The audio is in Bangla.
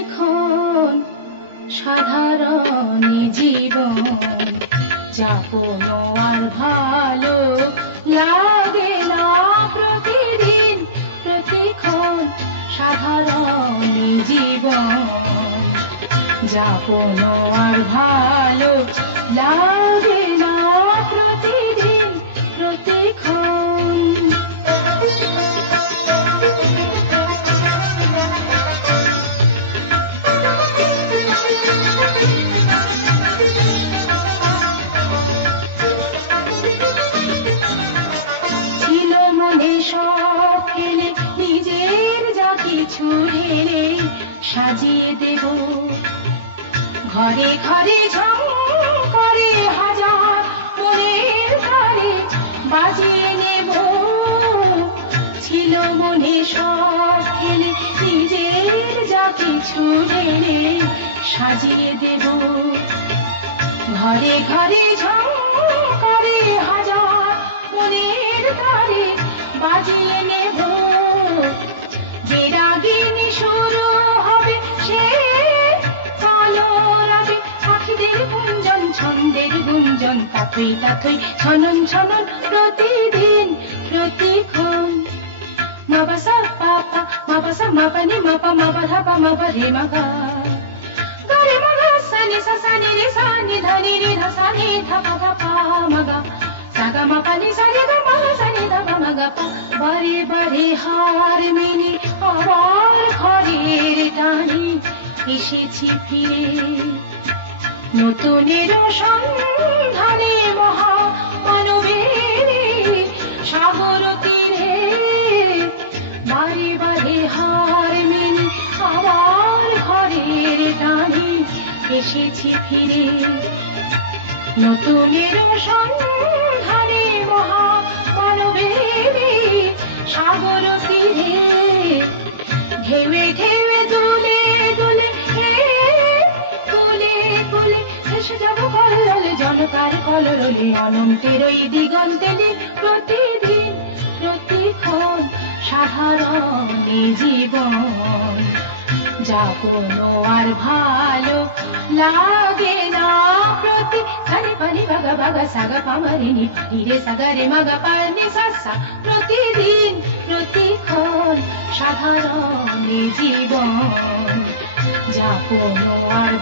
প্রতিক্ষণ সাধারণ জীবন যাপন আর ভালো লাগে না প্রতিদিন প্রতিক্ষণ সাধারণ জীবন যাপন আর ভালো লাগে না প্রতিদিন প্রতিক্ষণ ছিল মনে সব ফেলে নিজের যা কিছু ঢেলে সাজিয়ে দেব ঘরে ঘরে ঝং করে হাজার মনের তারে বাজিয়ে নেব ছিল মনে সব ফেলে নিজের যা কিছু ঢেলে সাজিয়ে দেব ঘরে ঘরে ঝং করে হাজার মনের তারে বাজিয়ে নেব যে রাগিনী শুরু হবে সে কালো রাবে পাখিদের গুঞ্জন ছন্দের গুঞ্জন তাথই তাথই ছনন ছনন প্রতিদিন প্রতিক্ষণ মাবাসা পাপা মাবাসা মাপানি মাপা মাপা ধাপা মাপা রে মাগা গারে মাগা সানি সা সানি রে সানি ধানি রে ধা সানি ধাপা ধাপা মাগা সাগা মাপানি সানি ধা মাগা সানি ধাপা মাগা পা বারে বারে হার মেনে আবার ঘরের টানে এসেছি ফিরে নতুনের সন্ধানে মহা মানবের সাগর তীরে বারে বারে হার মেনে আবার ঘরের টানে এসেছি ফিরে নতুনের সন্ধানে মহা মানবের সাগর তীরে ঢেউে ঢেউে দুলে দুলে কুলে কুলে ভেসে যাব কল্লোলে জনতার কলরলে অনন্তের ওই দিগন্তেলে প্রতিদিন প্রতিক্ষণ সাধারণ জীবন যাপন আর ভালো লাগে না প্রতি খালি পানি বাগা বাগা সাগা পামারিনি পানি রে সাগা রে মাগা পানি সাসা প্রতিদিন প্রতিক্ষণ সাধারণ জীবন যাপন আর